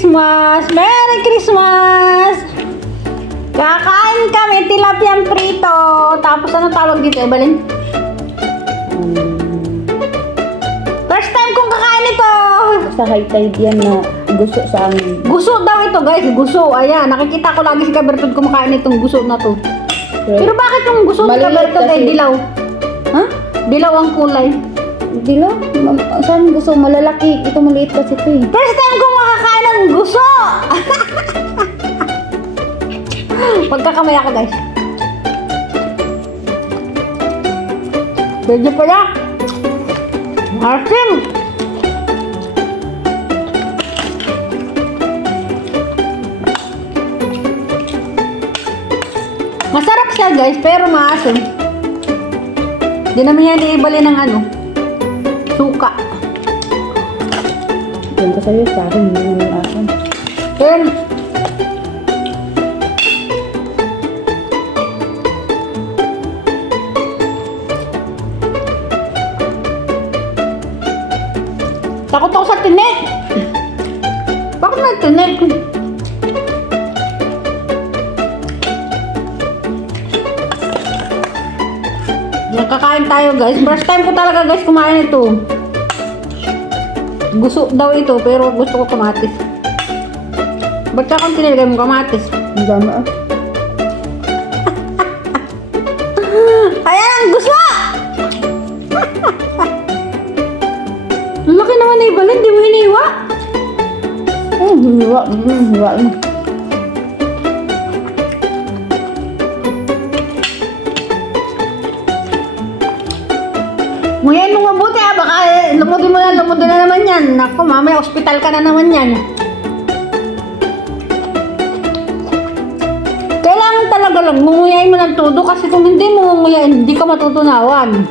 Christmas! Merry Christmas! Kakain kami tilapiang prito. Tapos ano tawag dito, Evelyn? First time kong kakain ito. Sa high tide yan na gusto sa amin. Gusto daw ito guys, gusto. Ayan, nakikita ko lagi si Kabertod kumakain itong gusto na to. Pero bakit yung gusto ni Kabertod ay dilaw? Ha? Dilaw ang kulay. Dilaw? Saan gusto? Malalaki. Ito maliit kasi ito eh. First time kong makakain ng gusto. Magkakamay ako guys. Pwede pala. Asim. Masarap siya guys, pero maasim. Hindi naman yan iibali ng ano, suka. Yan ko sa'yo sa akin. Hindi yung akin. Then, takot ako sa tinik. Bakit may tinik? Kakain tayo guys. First time ko talaga guys kumain ito. Gusto daw ito pero gusto ko kamatis. Ba't ka kung tinilagay mo kamatis? Ang dami ah. Ayan ang gusto! Ang laki naman na ibalin. Hindi mo hiniwa. Hiwa. Hiwa na. Ngayon nung mabuti baka lumudin na naman yan. Naku, mamaya ospital ka na naman yan. Kailangan talaga lang, munguyain mo ng todo kasi kung hindi mo munguyain, hindi ka matutunawan.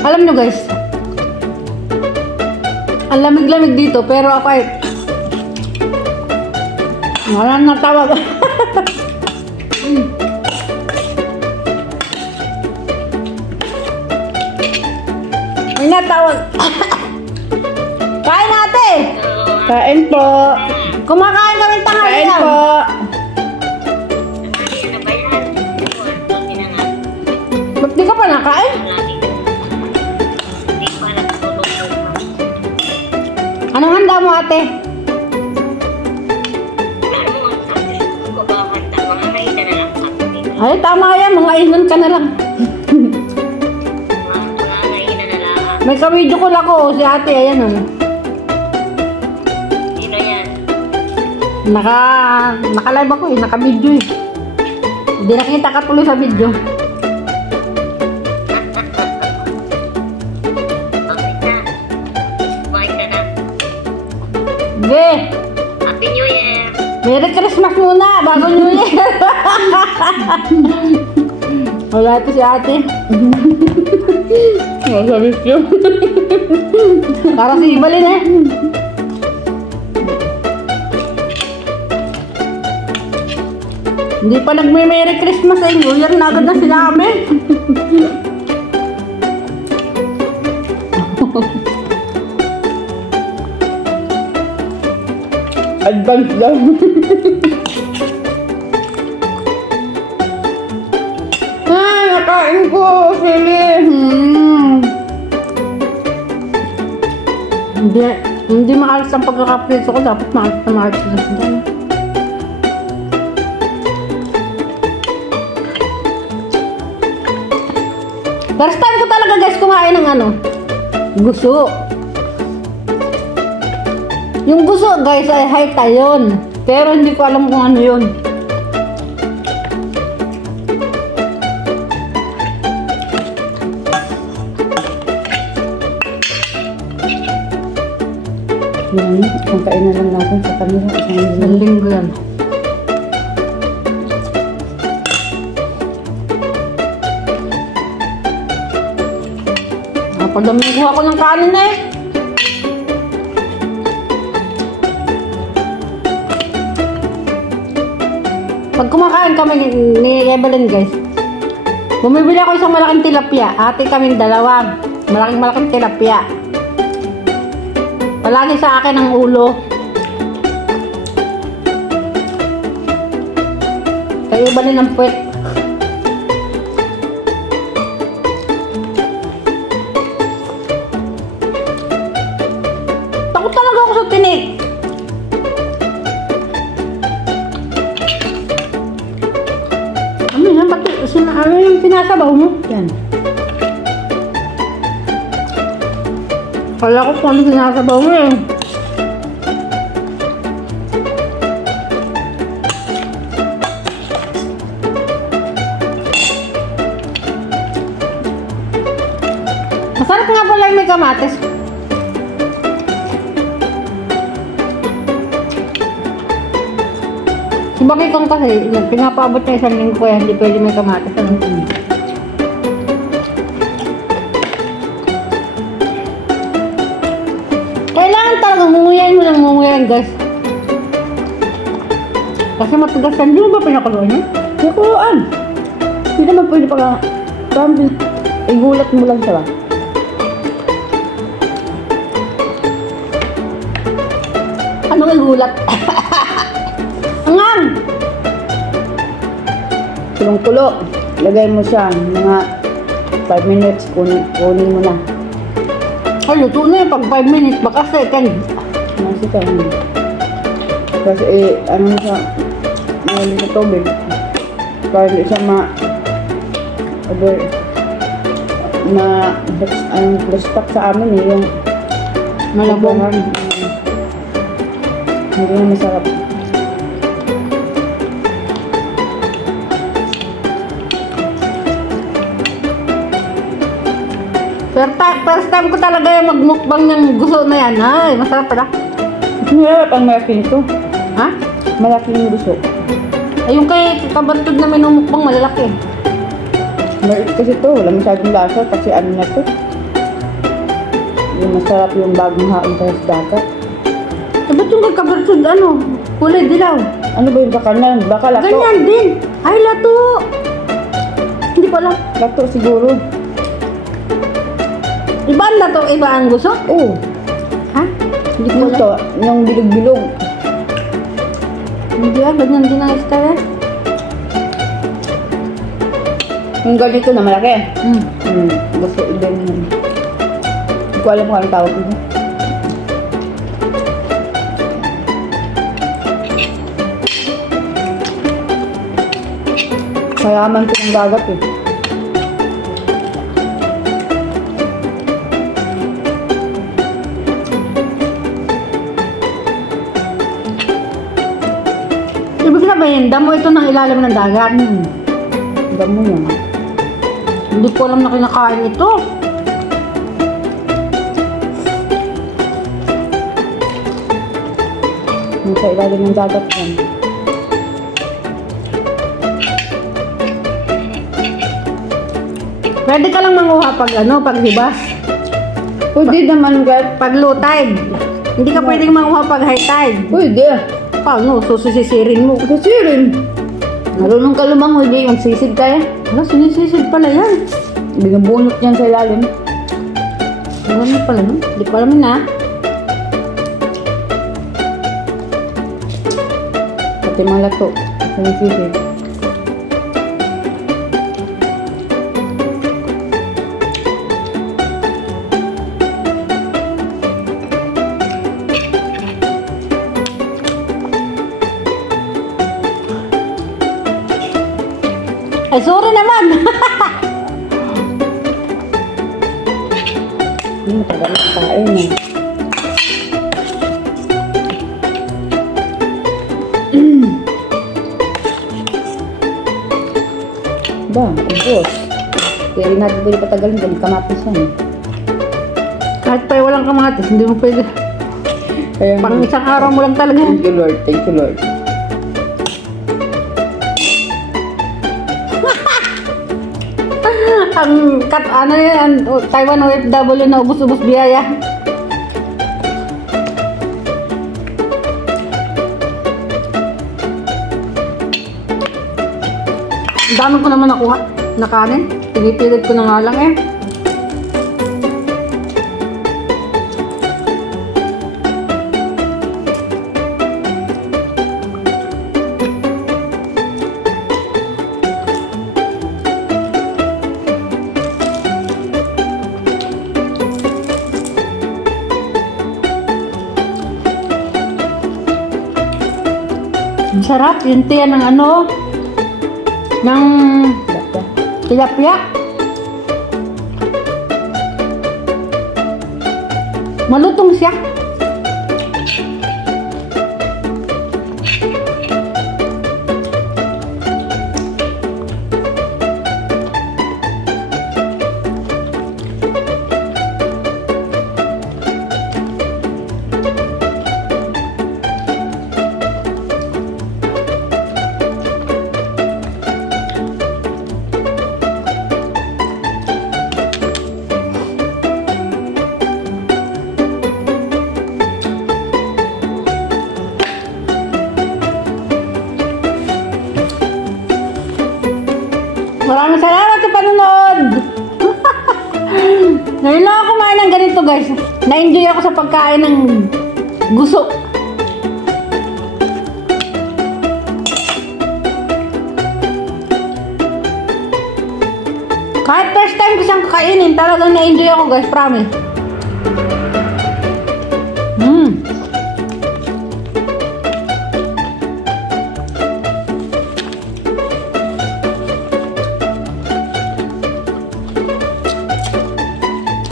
Alam nyo guys, ang lamig-lamig dito pero ako ay wala na tawag. May natawag. Kain natin. Kain po. Kumakain kami tanghalian. Kain po. Ba't di ka pa nakain? Anong handa mo ate? Ay, tama yan. Mga inon ka na lang. May ka-video call ako. Si ate, ayan o. Sino yan? Naka-live ako eh. Naka-video eh. Hindi nakita ka tuloy sa video. Bakit na? Bakit ka na? Sige. Happy New Year! Merry Christmas muna. Bago New Year. Wala ito si ate. Masabit yun. Para si Ibalin eh. Hindi pa nagme-Merry Christmas ay New Year na agad na sinabi. Advance daw. Ay, nakain ko. Sili. Hindi maalis ang pagkakaprito ko. Dapat maalis na maalis na sila. First time ko talaga guys kumain ng ano, gusto. Yung gusto guys ay hayta yun. Pero hindi ko alam kung ano yun. Kung kain na lang natin sa kanila. Isang linggo yan. Napadami ko ako ng kanin eh. Pag kumakain kami ni Evelyn guys, Bumibili ako isang malaking tilapia. Ate kaming dalawa. Malaking tilapia. Palagi sa akin ang ulo. Kayo ba rin ang puwet? Takot talaga ako sa tinik. Ano yan? Ba't ano yung pinasabaw mo? Yan. Kala ko kung ano pinasabaw mo eh. Masarap nga pala yung may kamatis. Si Bakitong kasi, pinapaabot niya isang linggo kaya hindi pwede may kamatis. Ano? Kailangan talaga munguyan mo ng munguyan, guys. Kasi matigas yan. Di mo ba pinakuluan niya? Nakuluan. Hindi naman pwede pag igulat mo lang siya ba? Ano may gulat? Angan! Kulong-kulo. Lagay mo siya. Mga 5 minutes. Kunin mo na. Ay, luto na yun. Pag 5 minutes, baka second. Nasi ka. Kasi ano siya. Mayroon sa tubig. Para hindi siya ang plastic sa amin eh. Yung Malabong. Hindi na masarap. First time ko talaga yung magmukbang ng gusto na yan. Ay, masarap pala. Mahirap ang malaking ito. Ha? Malaking gusto. Ay, yung kay kabartod na minumukbang malalaki. Maliit kasi ito. Wala masyadong lasa kasi ano na ito. Yung masarap yung bagong haon sa dagat. Eh, ba't yung kay kabartod, ano? Kulay dilaw. Ano ba yung sa kanan? Baka lato. Ganyan din. Ay, lato. Hindi pala. Lato siguro. Iba ang lato, iba ang gusto? Oo. Ha? Hindi ko Yung alam. to, yung bilog-bilog. Hindi ah, ganyan din ang style. Yung ganito na malaki. Hmm. Gusto din yun. Hindi ko alam kung anong tawag ito. Mayaman ko ng dagat eh. Ibig sabihin, damo ito ng ilalim ng dagat. Damo yan. Hindi ko alam na kinakain ito. Yung sa ilalim ng dagat yan. Pwede ka lang manguha pag ano, pag hibas. Pwede naman guys. Pag low tide. Hindi ka pwedeng manguha pag high tide. Pwede. Paano? Susisirin mo. Kasi rin. Marunong ka lumangoy, di magsisid kaya. Wala, sinisisid pala yan. Binubunot yan sa ilalim. Ano pala nun? Hindi ko alam na. Pati mga lato. Sinisisid. Ay, sorry naman. Matagal na kain eh. Ba, ubos. Kaya rin natin pwede patagalin kung kamatis yan eh. Kahit pa walang kamatis, hindi mo pwede. Kaya Pang isang araw mo lang talaga. thank you Lord, thank you Lord. Ang ano yan, Taiwan OFW na ubus-ubus biyaya. Ang dami ko naman nakuha. na kanin. Pinipilit ko na nga lang eh. Ang sarap, yung tiyan ng ano, ng tilapia. Malutong siya. Maraming salamat sa panonood! Ngayon lang ako kumain ng ganito guys. Na-enjoy ako sa pagkain ng guso. Kahit first time ko siyang kakainin, talagang na-enjoy ako guys, promise.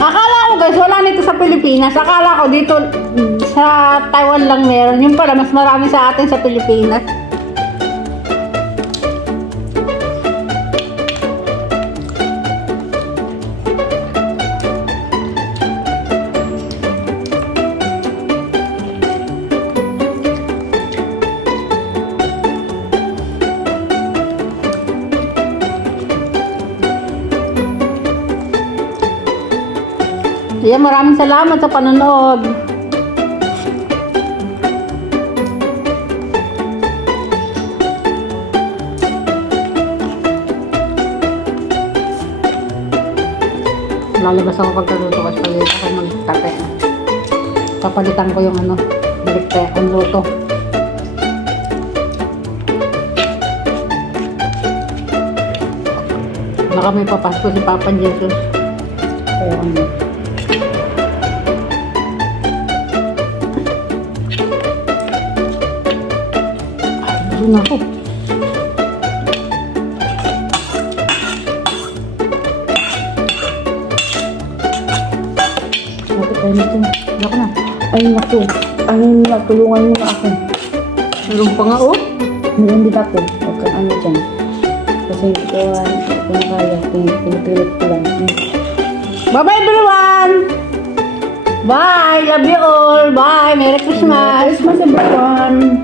Akala ko guys, wala nito sa Pilipinas. Akala ko dito sa Taiwan lang meron. Yung pala, mas marami sa atin sa Pilipinas. Kaya maraming salamat sa panonood. Lalabas ako pagkaluto kasi pag ako magtate. Papalitan ko yung ano, balikte ang luto. Baka may papasko si Papa Jesus. Kaya ano. Na ako. Bakit tayo nito? Lako na. Ay, naku. Ano na, tulungan mo na ako. Meron pa nga oh. Hindi na ako. Huwag kang ano dyan. Kasi ito, ito na kaya. Pinipilit ko lang. Bye-bye everyone! Bye! Love you all! Bye! Merry Christmas! Merry Christmas everyone!